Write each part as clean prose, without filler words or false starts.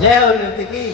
जय हो युवती की।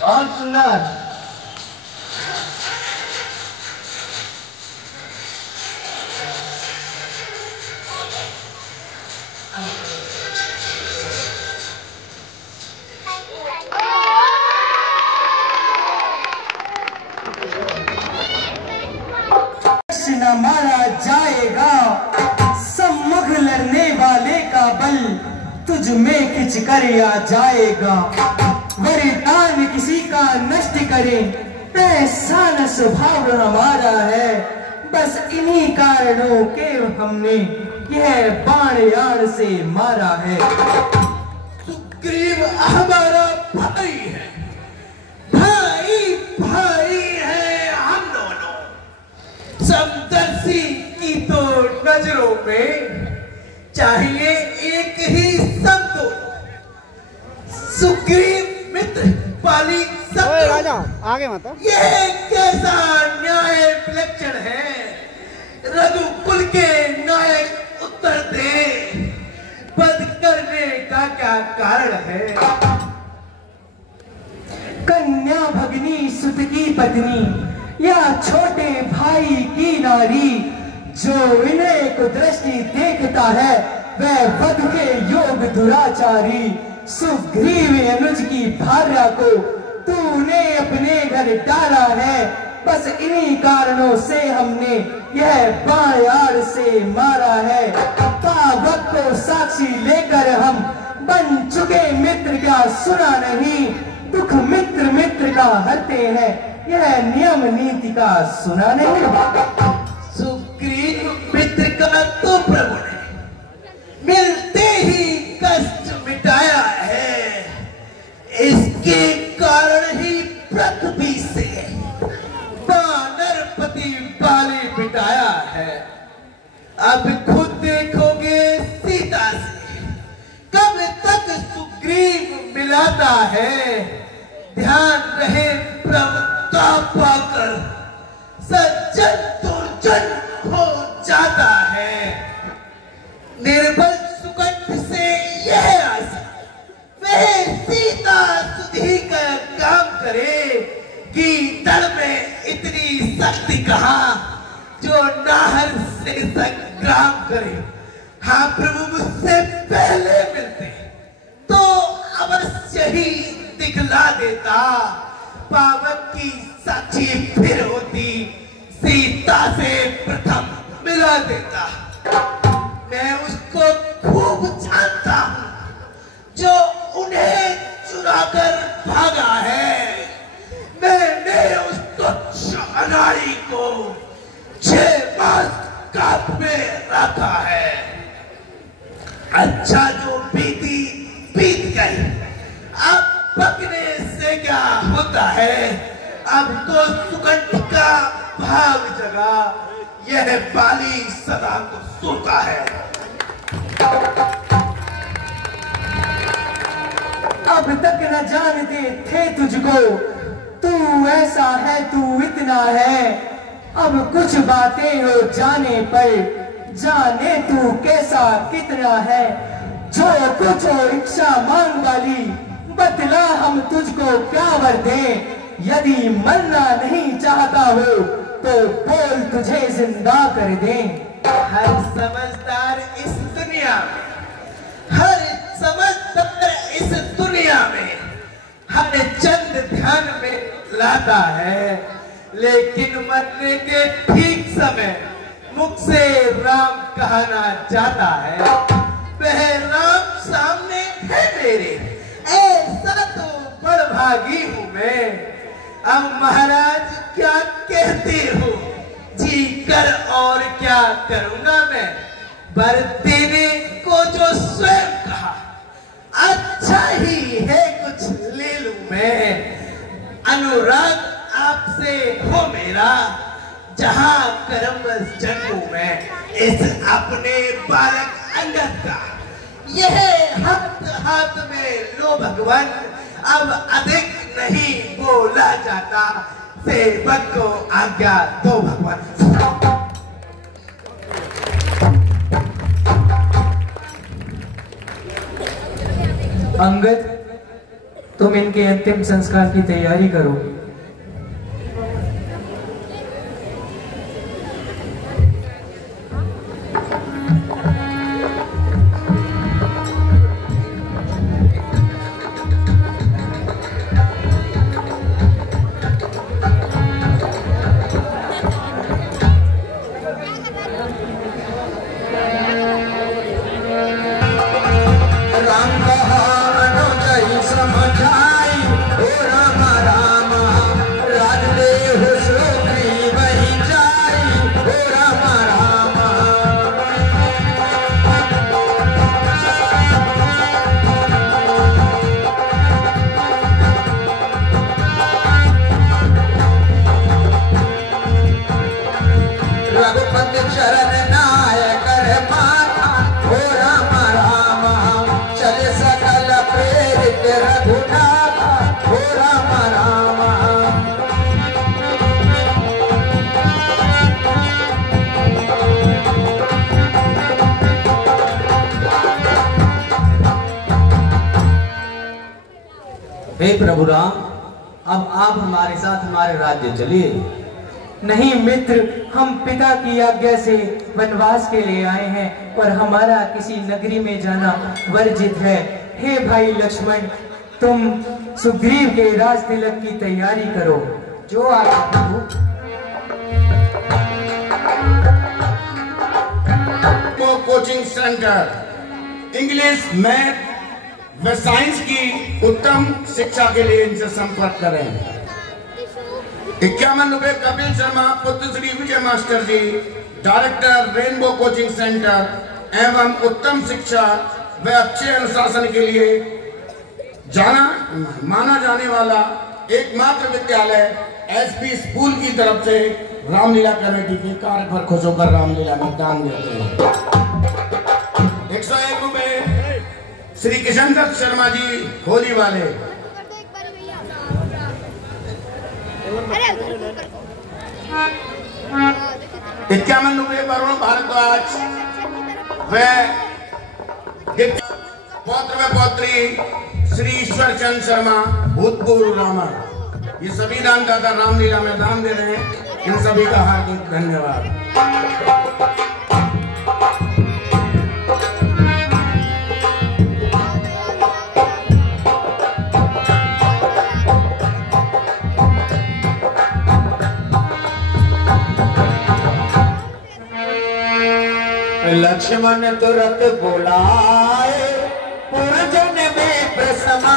और सुंदर न मारा जाएगा, सम्मुख लड़ने वाले का बल तुझ में खिंच कर आ जाएगा। वरदान किसी का नष्ट करे, ऐसा न स्वभाव हमारा है। बस इन्हीं कारणों के हमने यह बाण यार से मारा है। सुग्रीव हमारा भाई है, भाई भाई है हम दोनों। समदर्शी की तो नजरों में चाहिए एक ही समतोल। सुग्रीव मित्र पाली राजा आगे मत। ये कैसा न्याय विलक्षण है। रघुकुल के नायक उत्तर दे, वध करने का क्या कारण है। कन्या भगिनी सुत की पत्नी या छोटे भाई की नारी, जो इन्हें को दृष्टि देखता है वह वध के योग दुराचारी। सुग्रीव अनुज की भार्या को तूने अपने घर डाला है। बस इन्हीं कारणों से हमने यह बाण से मारा है। पावक को साक्षी लेकर हम बन चुके मित्र, क्या सुना नहीं। दुख मित्र मित्र का हरते हैं, यह नियम नीति का सुना नहीं। सुग्रीव मित्र का तो प्रभु ने मिलते ही कष्ट मिटाया है, इसके कारण ही पृथ्वी से वानरपति बाली मिटाया है। अब खुद देखोगे सीता से कब तक सुग्रीव मिलाता है। ध्यान रहे प्रभुता पाकर सज्जन दुर्जन हो जाता है। निर्बल सुकंठ से यह आशा वह सीता सुधी का काम करे कि दल में इतनी शक्ति कहाँ जो नाहर से संग्राम करे। हाँ प्रभु, मुझसे पहले मिलते तो अवश्य ही दिखला देता, पावक की साक्षी फिर होती, सीता से प्रथम मिला देता। मैं उसको खूब जानता हूँ जो उन्हें चुराकर भागा है। मैंने उस तुच्छ अनाड़ी को 6 मास काप में रखा है। अच्छा जो बीती बीत गई, अब पकने से क्या होता है। अब तो सुकंठ का भाग जगा, यह बाली सदा को सोता है। अब तक न जानते थे तुझको, तू ऐसा है, तू इतना है। अब कुछ बातें हो जाने पर जाने तू कैसा कितना है। जो कुछ हो इच्छा मांग वाली, बतला हम तुझको क्या वर दें। यदि मरना नहीं चाहता हो तो बोल, तुझे जिंदा कर दें। हर समझदार इस दुनिया में, हर समझदार इस दुनिया में हर चंद ध्यान में लाता है, लेकिन मरने के ठीक समय मुख से राम कहना जाता है। वह राम सामने है मेरे, ऐसा तो बड़भागी हूँ मैं। अब महाराज क्या कहते हो, जी कर और क्या करूंगा मैं। वर देने को जो स्वयं कहा, अच्छा ही है कुछ ले लूं मैं। अनुराग आपसे हो मेरा, जहां कर्म जन्मू मैं। इस अपने बालक अंगद का यह हाथ हाथ में लो भगवान, अब अधिक नहीं बोला जाता। सेवक को आज्ञा दो भगवान। अंगद, तुम इनके अंतिम संस्कार की तैयारी करो। हे प्रभु राम, अब आप हमारे साथ हमारे राज्य चलिए। नहीं मित्र, हम पिता की आज्ञा से वनवास के लिए आए हैं और हमारा किसी नगरी में जाना वर्जित है। हे भाई लक्ष्मण, तुम सुग्रीव के राज तिलक की तैयारी करो। जो आज्ञा प्रभु। कोचिंग सेंटर, इंग्लिश, मैथ, वे साइंस की उत्तम शिक्षा के लिए इनसे संपर्क करें। 51 रुपए कपिल शर्मा पुत्र श्री विजय मास्टर जी, डायरेक्टर रेनबो कोचिंग सेंटर एवं उत्तम शिक्षा व अच्छे अनुशासन के लिए माना जाने वाला एकमात्र विद्यालय एसपी स्कूल की तरफ से रामलीला कमेटी के कार्य पर खुश होकर रामलीला में दान देते हैं। 101 रुपए श्री किशन दत्त शर्मा जी होली वाले। 51 रुपए वरुण भारद्वाज व पौत्र व पौत्री श्री ईश्वर चंद शर्मा भूतपूर्व रामर। ये सभी दानदाता रामलीला में दान दे रहे हैं, इन सभी का हार्दिक धन्यवाद। लक्ष्मण तुरंत बुलाए पुरजन में प्रसमा,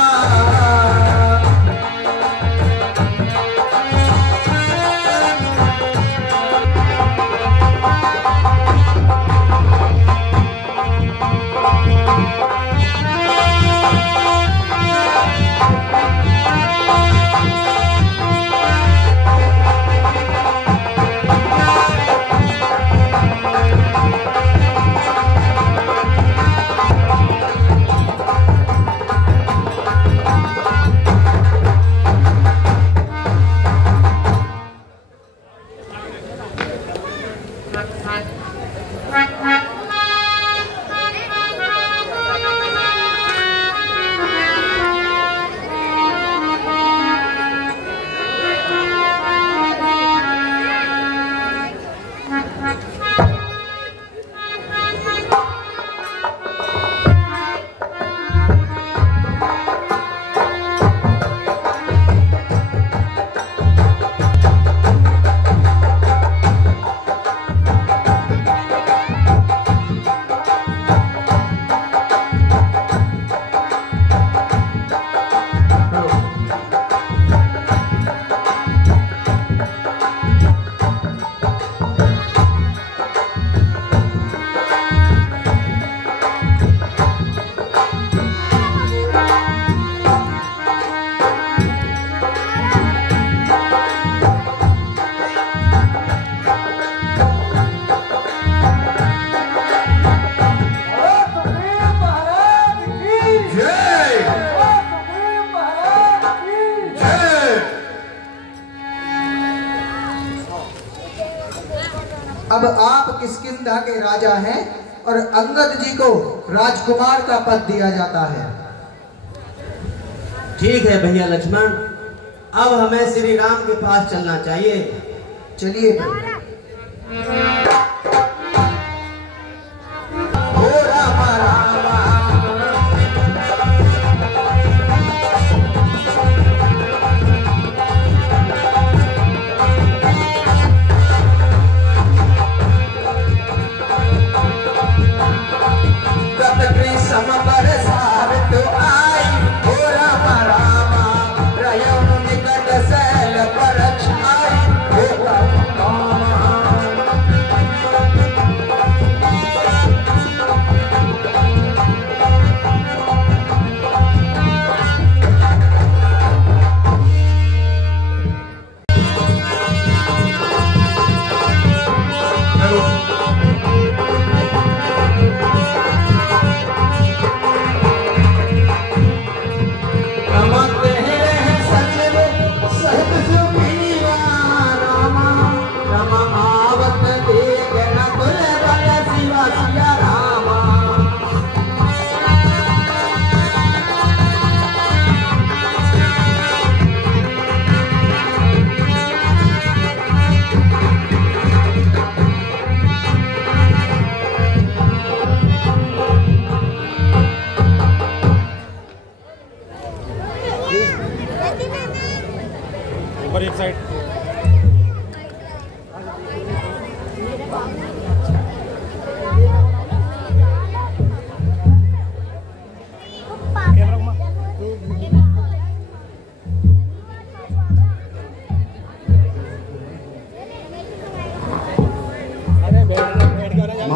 अब आप किष्किंधा के राजा हैं और अंगद जी को राजकुमार का पद दिया जाता है। ठीक है भैया लक्ष्मण, अब हमें श्री राम के पास चलना चाहिए। चलिए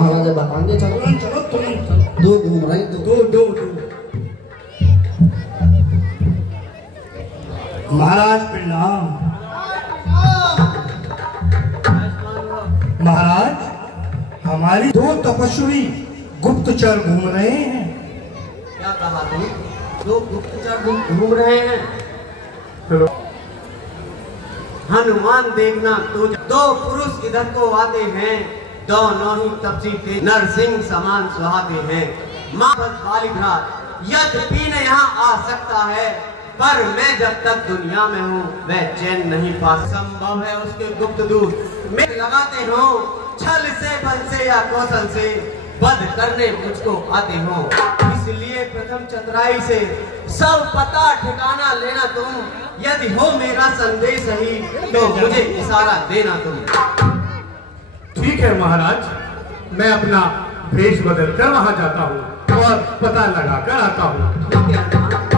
महाराजा बताएंगे। चलो चलो तुम दो घूम रहे दो दो दो महाराज प्रणाम। महाराज हमारी दो तपस्वी गुप्तचर घूम रहे हैं। क्या कहा तुम? दो गुप्तचर घूम रहे हैं? चलो हनुमान देखना तो दो पुरुष इधर को आते हैं, दोनों ही तपसी थे, नरसिंह समान सुहाते हैं। माँ बालिघाट यद्यपि न यहाँ आ सकता है, पर मैं जब तक दुनिया में हूँ वह चैन नहीं पा। संभव है उसके गुप्त दूत मैं लगाते हो, छल से बल से या कौशल से वध करने मुझको आते हो। इसलिए प्रथम चतुराई से सब पता ठिकाना लेना तुम। यदि हो मेरा संदेश ही तो मुझे इशारा देना तुम। ठीक है महाराज, मैं अपना भेष बदल कर वहां जाता हूँ और पता लगा कर आता हूँ। ठीक है हनुमान।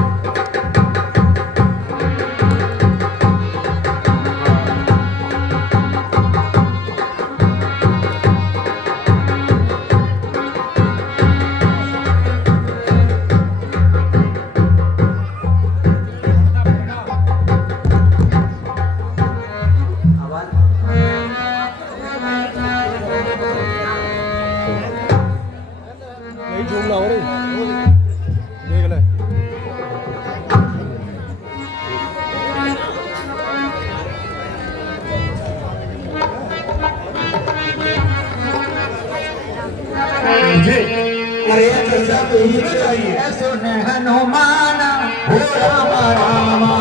सुन हनुमान हो रामा रामा,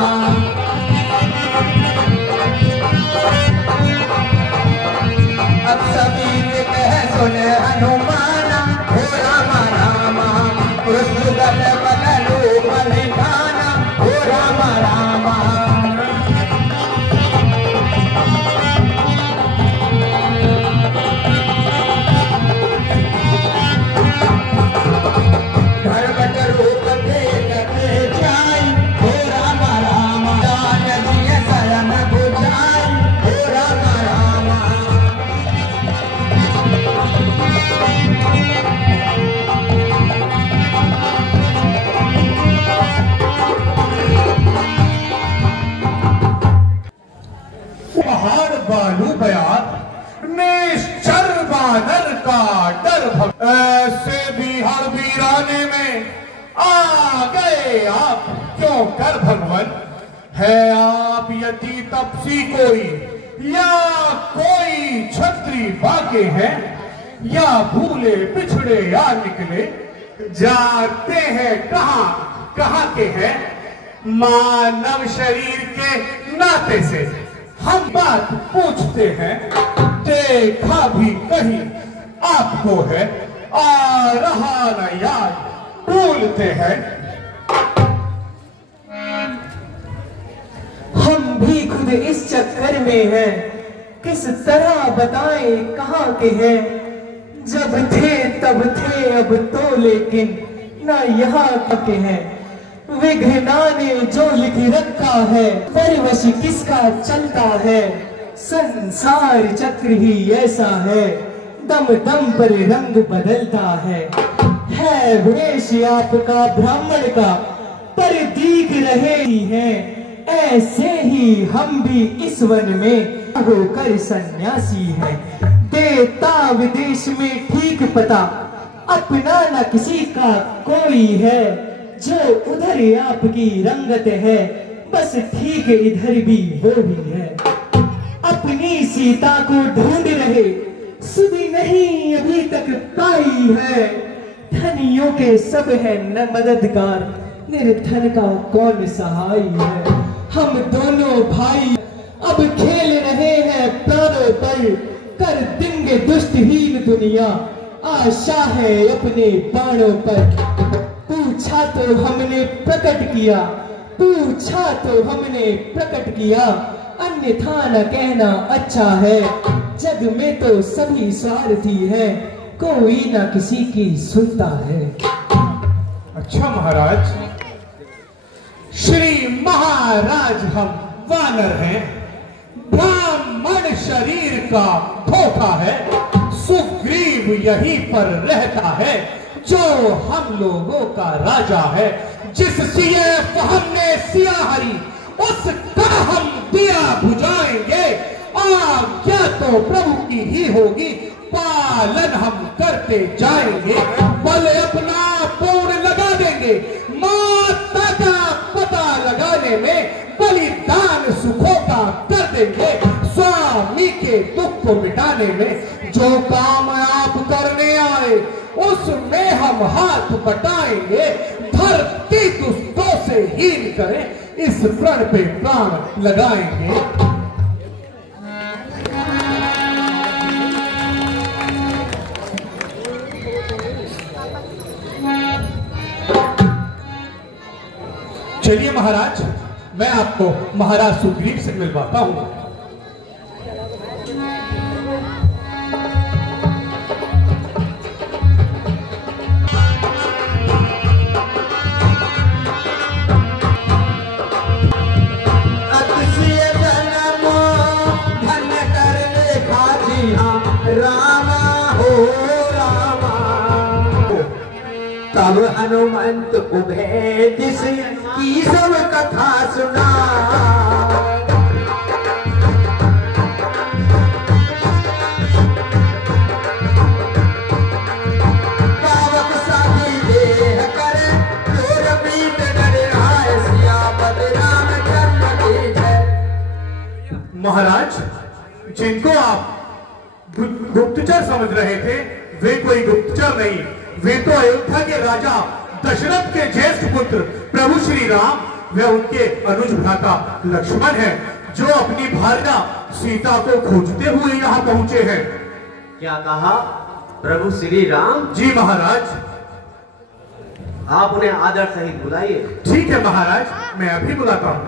अब सभी कह सुन हनुमान हो रामा रामा, गल बदलो बलिदाना हो रामा रामा। ऐसे बिहार वीराने में आ गए आप क्यों कर भगवान? है आप यति तपसी कोई या कोई छत्री बाके हैं, या भूले पिछड़े या निकले जाते हैं कहाँ के हैं? मानव शरीर के नाते से हम बात पूछते हैं, देखा भी कहीं आपको है, आ रहा न याद भूलते हैं। हम भी खुद इस चक्कर में हैं, किस तरह बताएं कहाँ के हैं। जब थे तब थे अब तो लेकिन ना यहाँ के हैं। विघ्ना ने जो लिख रखा है, परवश किसका चलता है। संसार चक्र ही ऐसा है, दम दम पर रंग बदलता है वेश आपका ब्राह्मण का, पर दिख रहे ही हैं। ऐसे ही हम भी इस वन में होकर सन्यासी हैं। देता विदेश में ठीक पता, अपना न किसी का कोई है। जो उधर आपकी रंगत है, बस ठीक इधर भी वो भी है। अपनी सीता को ढूंढ रहे, सुधी नहीं अभी तक पाई है। धनियों के सब है न मददगार, निर्धन का कौन सहाय है। हम दोनों भाई अब खेल रहे हैं प्राणों पर, कर देंगे दुष्टहीन दुनिया, आशा है अपने बाणों पर। पूछा तो हमने प्रकट किया, पूछा तो हमने प्रकट किया, अन्यथा न कहना अच्छा है। जग में तो सभी स्वार्थी है, कोई ना किसी की सुनता है। अच्छा महाराज, श्री महाराज हम वानर हैं, ब्राह्मण शरीर का धोखा है। सुग्रीव सिर्फ यहीं पर रहता है जो हम लोगों का राजा है। जिस सिए हमने सिया हरी उसका हम दिया बुझाएंगे। आज्ञा तो प्रभु की ही होगी, पालन हम करते जाएंगे। बल अपना पूर्ण लगा देंगे, माता का पता लगाने में बलिदान सुखों का कर देंगे। स्वामी के दुख को मिटाने में जो काम आप करने आए उसमें हम हाथ बटाएंगे। धरती दुष्टों से हीन करें, इस प्रण पे प्राण लगाएंगे। चलिए महाराज, मैं आपको महाराज सुग्रीव से मिलवाता हूं। तब हनुमंत उभे की सब कथा सुना। पावक साथी देह कर चोर बीत डर आए सियापत रामचंद्र की जय। महाराज, जिनको आप गुप्तचर समझ रहे थे वे कोई गुप्तचर नहीं, वे तो अयोध्या के राजा दशरथ के ज्येष्ठ पुत्र प्रभु श्री राम व उनके अनुज भ्राता लक्ष्मण हैं, जो अपनी भार्या सीता को खोजते हुए यहाँ पहुंचे हैं। क्या कहा? प्रभु श्री राम? जी महाराज। आप उन्हें आदर सहित बुलाइए। ठीक है महाराज, मैं अभी बुलाता हूँ।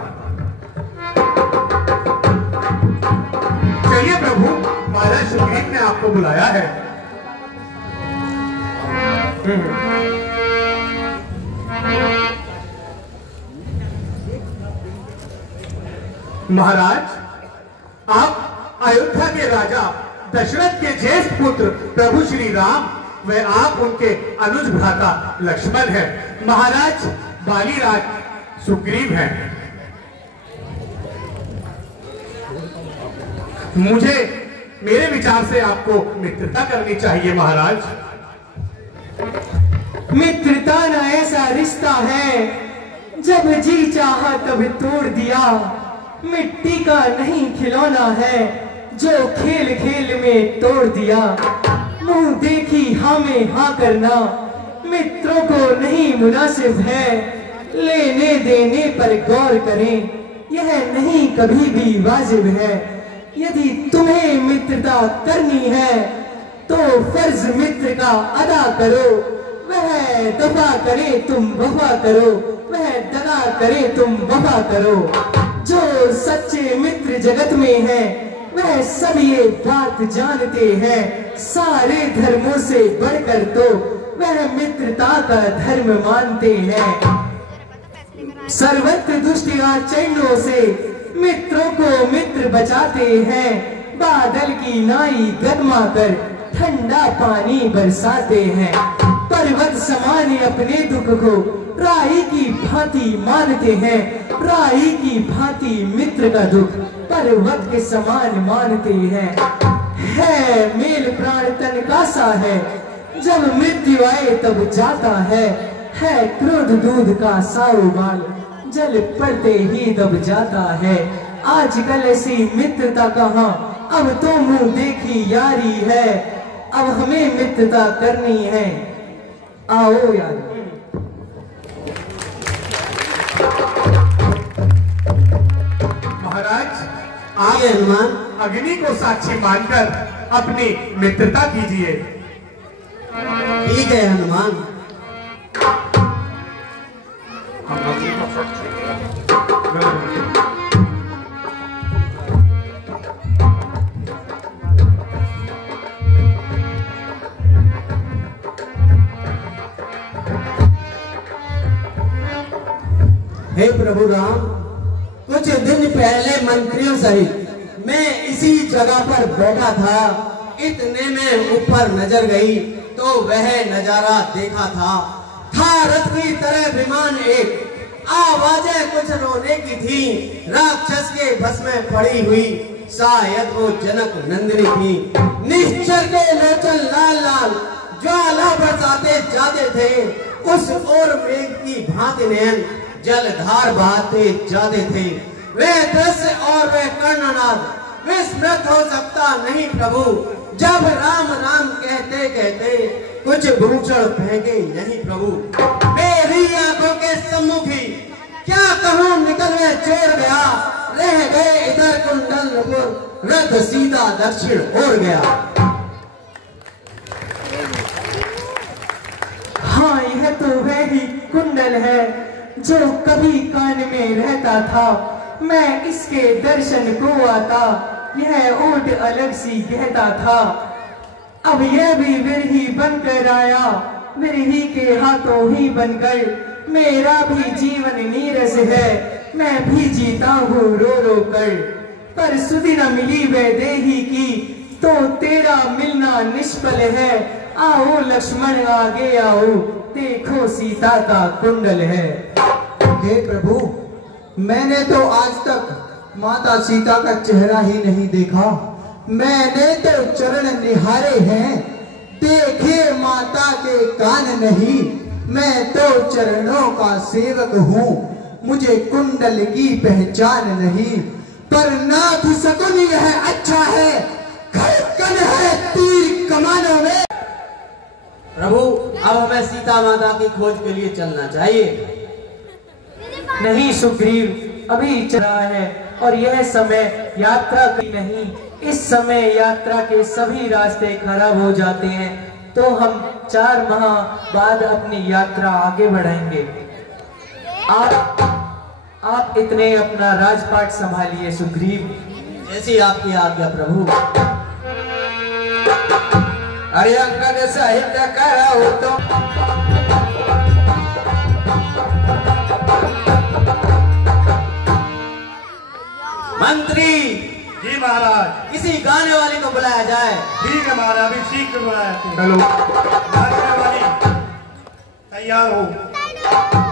चलिए प्रभु, महाराज सुग्रीव ने आपको बुलाया है। महाराज, आप अयोध्या के राजा दशरथ के ज्येष्ठ पुत्र प्रभु श्री राम व आप उनके अनुज भ्राता लक्ष्मण हैं। महाराज बाली राज सुग्रीव हैं। मुझे मेरे विचार से आपको मित्रता करनी चाहिए महाराज। मित्रता न ऐसा रिश्ता है जब जी चाहा तब तोड़ दिया। मिट्टी का नहीं खिलौना है जो खेल खेल में तोड़ दिया। मुंह देखी हाँ में हाँ करना मित्रों को नहीं मुनासिब है। लेने देने पर गौर करें, यह नहीं कभी भी वाजिब है। यदि तुम्हें मित्रता करनी है तो फर्ज मित्र का अदा करो। वह दफा करे तुम वफा करो, वह दगा करे तुम वफा करो। जो सच्चे मित्र जगत में है वह सब ये बात जानते हैं। सारे धर्मों से बढ़कर तो वह मित्रता का धर्म मानते हैं। सर्वत्र दुष्ट आचरणों से मित्रों को मित्र बचाते हैं। बादल की नाई गरमा कर ठंडा पानी बरसाते हैं। पर्वत समान अपने दुख को राई की भांति मानते हैं। राई की भांति मित्र का दुख पर्वत के समान मानते हैं। है मेल प्राण तन का सा है, जब मृत्यु आए तब जाता है। क्रोध दूध का सारोबाल, जल पड़ते ही दब जाता है। आजकल ऐसी मित्रता कहाँ, अब तो मुंह देखी यारी है। अब हमें मित्रता करनी है, आओ यार। महाराज, आप हनुमान अग्नि को साक्षी मानकर अपनी मित्रता कीजिए। ठीक है हनुमान। हे प्रभु राम, कुछ दिन पहले मंत्रियों सहित मैं इसी जगह पर बैठा था इतने में ऊपर नजर गई तो वह नजारा देखा था रथ की तरह विमान एक, आवाजें कुछ रोने की थी, राक्षस के बस में पड़ी हुई, शायद वो जनक नंदिनी थी। निश्चर के लोचन लाल लाल ज्वाला बरसाते जाते थे, उस ओर मेघ की भांति नयन जलधार बहाते जाते थे। वे दृश्य और वे कर्णनाद विस्मृत हो सकता नहीं प्रभु, जब राम राम कहते कहते कुछ भूषण फेंके यही प्रभु। मेरी आंखों के सम्मुखी क्या कहूँ निकल में चोर गया, रह गए इधर कुंडलपुर, रथ सीधा दक्षिण ओर गया। हाँ, यह तो वही कुंडल है जो कभी कान में रहता था, मैं इसके दर्शन को आता, यह ओट अलग सी कहता था। अब यह भी विरही बनकर आया, विरही के हाथों ही बनकर, मेरा भी जीवन नीरस है, मैं भी जीता हूँ रो रो कर। पर सुधि न मिली वैदेही की, तो तेरा मिलना निष्फल है, आओ लक्ष्मण आगे आओ, देखो सीता का कुंडल है। हे प्रभु, मैंने तो आज तक माता सीता का चेहरा ही नहीं देखा, मैंने तो चरण निहारे हैं, देखे माता के कान नहीं, मैं तो चरणों का सेवक हूँ, मुझे कुंडल की पहचान नहीं, पर नाथ सकुन यह अच्छा है, खड़कन है तीर कमानों में। प्रभु, अब हमें सीता माता की खोज के लिए चलना चाहिए। नहीं सुग्रीव, अभी चला है और यह समय यात्रा की नहीं, इस समय यात्रा के सभी रास्ते खराब हो जाते हैं, तो हम 4 माह बाद अपनी यात्रा आगे बढ़ाएंगे। आप इतने अपना राजपाट संभालिए सुग्रीव। जैसी आपकी आज्ञा प्रभु। अरे अंगद साहित्य करो तो मंत्री जी महाराज। किसी गाने वाले को बुलाया जाए। ठीक है महाराज, अभी शीघ्र बुलाया। चलो, गाने वाली तैयार हो।